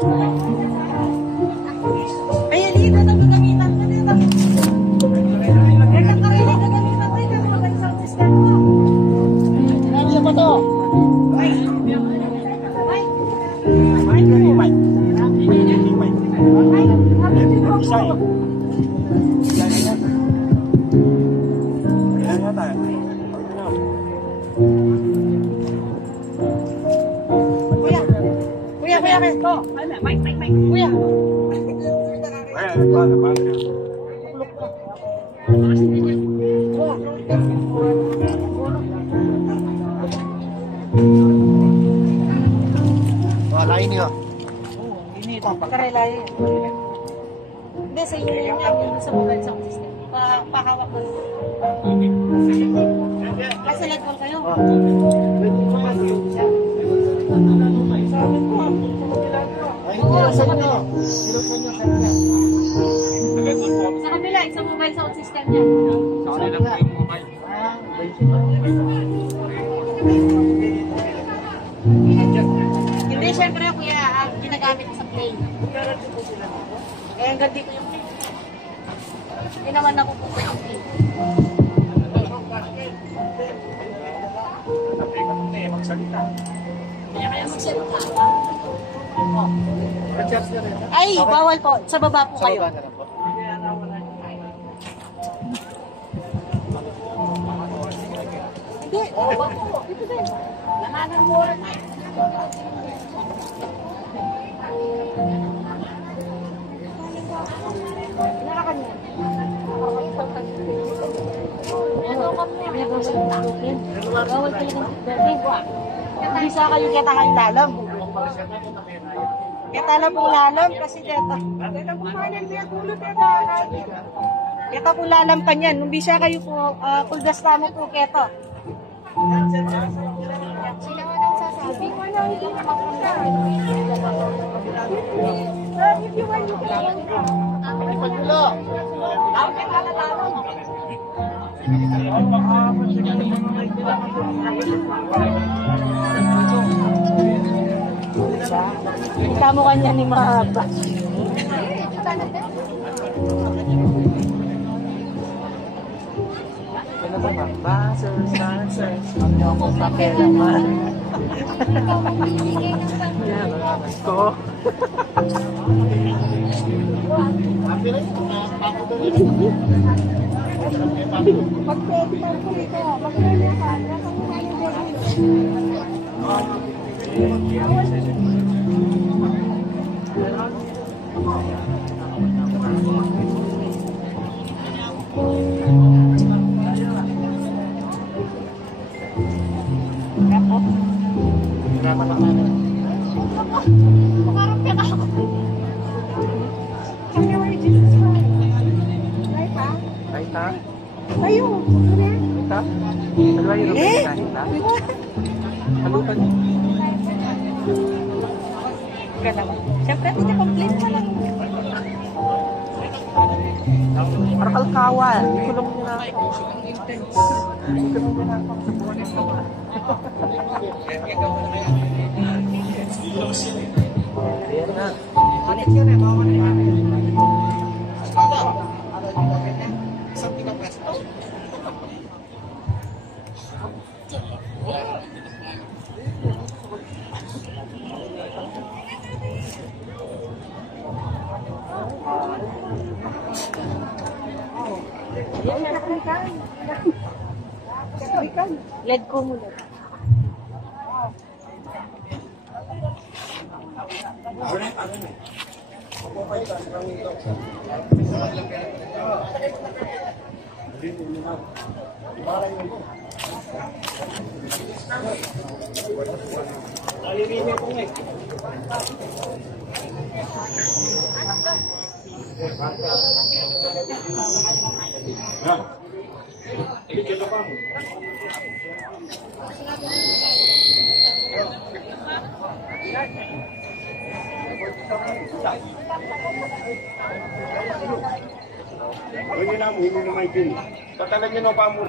May dito na gagamitan ko, di ba? May kakarili na gagamitan ko, hindi mo maganda sa system mo. Ano ba to? Ay! Kuya. Lain niyo. Ini ito. Karelay. Hindi, sa inyo yung sa mobile sound system. Pahawak mo. Kasi nag-call kayo. Sa inyo. Sa kabila, sa mobile sound system niya. Sa kanila po yung mobile. Hindi, syempre kuya, ginagamit sa play. Eh, hanggang dito yung play. Hindi naman ako po yung play. Magsalita. Kaya magsalita. Ay, bawal po. Sa baba po kayo. Hindi, baba po. Dito din. Nananan mo rin. Narakan niya. Bawal kayo ng feedback. Hindi sa kayo kita kayo lalam. Kita lang po lalam kasi dito. Kita po lalam pa niyan. Nung bisa kayo po, kuldas mo po keto. Sila nga nang sasabi ko na hindi nakakanda. Pagkulo. Kamu kanya ni Mahaba. Ano ba ba? Basers, dancers. Huwag niyo akong pakialaman. Ko. Aita? Ayo, Aita? Ano ba yung Aita? Halutan niyo. Siyempre, hindi complete ka lang. Parang kalkawan. Ikulong niyo na ako. Ikulong niyo na ako sa buwan ko. Ayan na. LED ko muna. Huwag niyo na mo, hindi na may pin. Tatalan niyo na pa mo.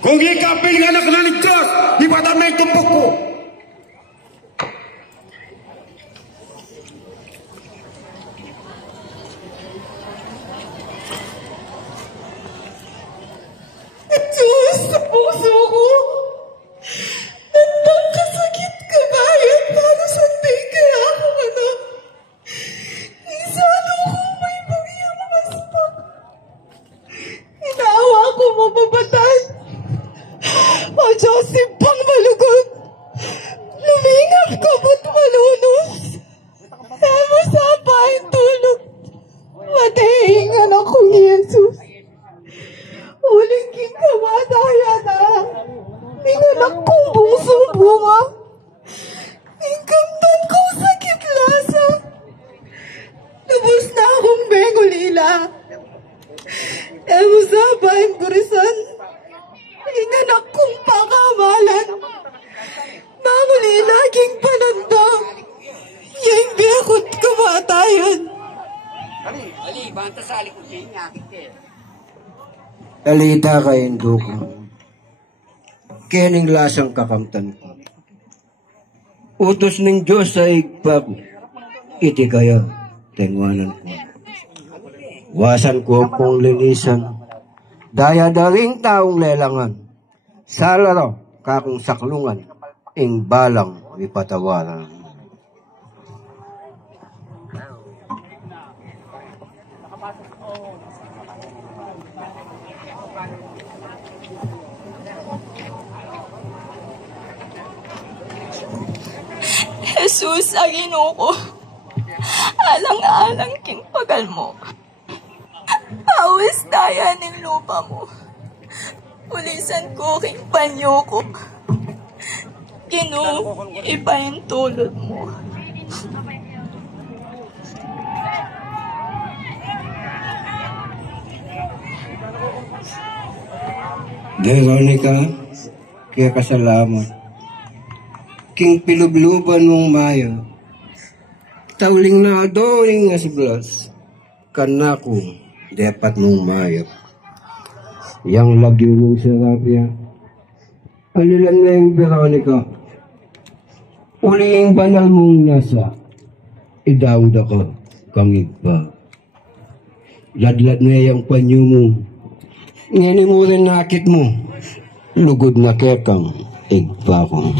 Kung ikapiling anak na ni Diyos, ipatamay tumpok ko. Diyos, sa puso ko, nagpagkasakit ka ba yan para sundin kaya ako anak? Isalo ko may pagyamas pa. Inawa ko mababatan. O Diyos, simpang malugod. Lumingap ka ba't malunos? Emo sa apahin tulog. Matahing anak kong Jesus. Uling king kamadaya na. Inganak kong busong bunga. Ingkamtan kong sakit lasa. Lubos na akong bengulila. Emo sa apahin kurisan. Inganak kong pakamalan. Manguli laging pananda. Yang biyakot kamatayan. Alita kayo ko. Kening lasang kakamtan ko. Utos ng Diyos sa igpag. Iti kaya tengwanan ko. Wasan ko ang pong linisan. Daya daring taong lelangan. Salaro kakong saklungan. Ing balang ipatawaran. Jesus, ang Ginoo ko. Alang-alang king pagal mo. Awis daya ng lupa mo. Pulisan ko king panyo ko. Ginoo, ipahintulot mo. Veronica, kaya kasalamat. King pilubluban mong maya. Tauling na adoring nga si Blas. Kanako, dapat mong maya. Yang lagyo mong sarapya. Alilan na yung Veronica. Uling banal mong nasa. Idawd ako, kangig pa. Ladlad na yung panyo mo. Ngani mo rin nakit mo. Lugod na kekang igpa ko.